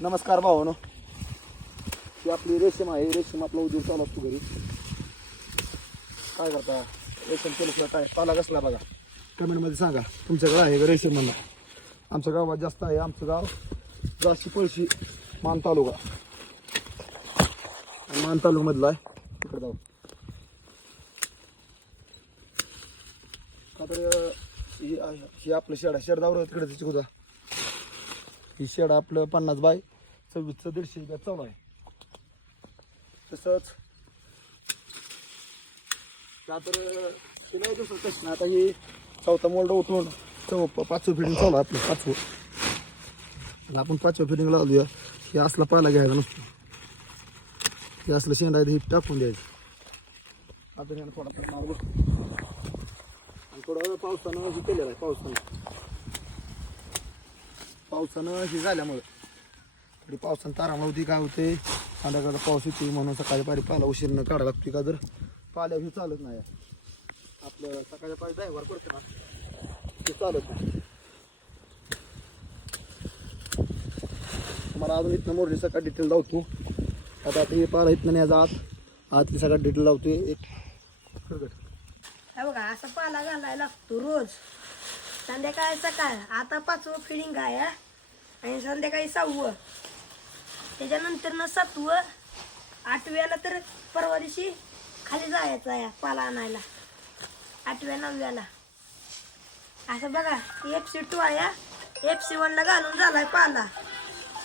नमस्कार भावानो. ही आपली रेशीम आहे. रेशीम आपला उद्योग चालू असतो घरी. काय करता? रेशीम केलं काय? पाला कसला बघा. कमेंटमध्ये सांगा. तुमच्याकडे आहे का रेशीम म्हणा? आमच्या गावात जास्त आहे. आमचं गाव जास्ती पळशी मान तालुका. मान तालुकामधला आहे. तिकडे जाऊ. का तर ही आपलं शेड शेड जाऊ तिकडे तिची कुदा ही शेड आपलं पन्नास बाय सव्वीसचं दीडशे रुपया चालू आहे. तसंच का तर दुसरं कसं आता ही चौथा मोल्ड उठून चौ पाचवं फिटिंग चालू आहे आपलं पाचवं. आपण पाचवं फिटिंग लावूया हे असला पाला घ्यायला नसतो. हे असलं शेंडा आहे हे टाकून द्यायचं. आता थोडा मार्ग आणि थोडं पावसानं केलेला आहे पावसानं. पावसानं हे झाल्यामुळं. थोडी पावसानं तारामुळे होती काय होते संध्याकाळचा पाऊस येते म्हणून सकाळी पारी पाला उशीरनं काढा लागते का जर? पाल्या हे चालत नाही. आपलं सकाळच्या पारी ड्रायव्हर पडते ना ते चालत नाही. मला अजून इथनं मोरली सकाळ डिटेल लावतो आता आता हे पाला इथनं नाही आत आतली सकाळ डिटेल लावतो एक. खरगट बघा असा पाला घालायला लागतो रोज. संध्याकाळ सकाळ. आता पाचवं फिडिंग आहे आणि संध्याकाळी सहावं. त्याच्यानंतर ना सातवं आठव्याला तर परवा दिवशी खाली जायचं आहे पाला आणायला. आठव्या नवव्याला. असं बघा एफ सी टू आया एफ सी वनला घालून झालाय पाला.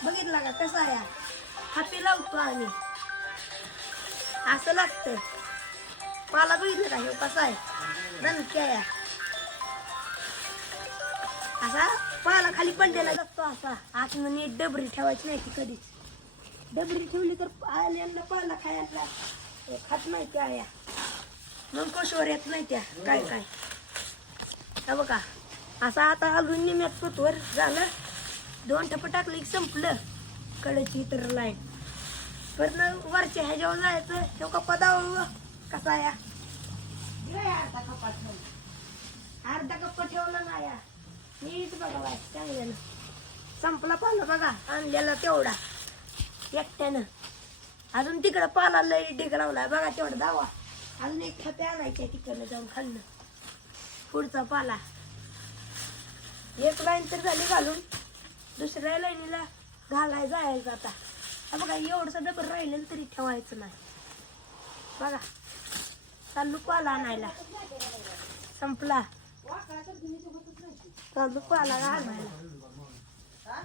बघितला का कसा आया हाती लावतो आम्ही. असं लागतं. पाला बघितलं का? हे कसा आहे? दणक्या या असा पाला खाली पडलेला जातो असा. आतनं नीट डबरी ठेवायची नाही ती कधीच. डबरी ठेवली तर आल्यांना पाला खायला खात नाही त्या आया मग कोशवर येत नाही त्या काय काय. हा बघा असा आता अजून निम्यात पोतवर झालं. दोन टप्पे टाकलं की संपलं. कडेची तर लाईन. पण वरच्या ह्याच्यावर जायचं तो कप्पा दाव कसा या? या अर्धा कप्पा ठेवला अर्धा कप्पा ठेवला ना नीट बघा बाय चांगल्यानं. संपला पाला बघा आणलेला तेवढा. एकट्यानं. अजून तिकडं पाला लय ढिग बघा तेवढा दावा. अजून एक खाते आणायचे तिकडनं जाऊन खाल्लं पुढचा पाला. एक लाईन तर झाली घालून. दुसऱ्या लाईनीला घालाय जायचं आता. बघा एवढंसं डबर राहिलेलं तरी ठेवायचं नाही. बघा. चालू पाला आणायला. संपला. चालू पाला आणायला